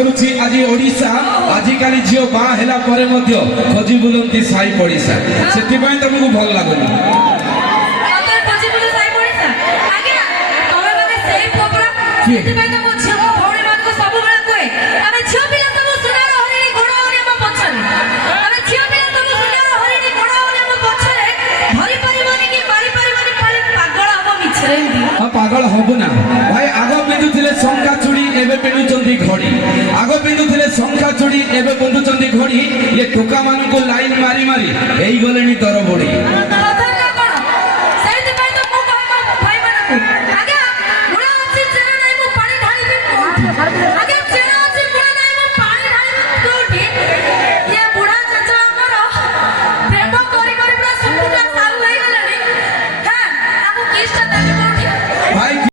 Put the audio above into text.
କରୁଛି ଆଜି ଓଡ଼ିଶା ଆଜିକାଲି ଝିଅ ବାହା ହେଲା ପରେ ମଧ୍ୟ ଖୋଜି ବୁଲନ୍ତି ସାଇ ପଡ଼ିଶା, ସେଥିପାଇଁ ତମକୁ ଭଲ ଲାଗୁନି। ପାଗଳ ହବୁ ନା ଭାଇ। ଆଗ ପିନ୍ଧୁଥିଲେ ଶଙ୍ଖା ଚୁଡ଼ି, ଏବେ ପିନ୍ଧୁଛନ୍ତି ଘଡ଼ି। ଆଗ ପିନ୍ଧୁଥିଲେ ଶଙ୍ଖା ଚୁଡ଼ି, ଏବେ ପିନ୍ଧୁଛନ୍ତି ଘଡ଼ି। ଏ ଟୋକା ମାନଙ୍କୁ ଲାଇନ ମାରି ମାରି ହେଇଗଲେଣି ତରବଡ଼ି।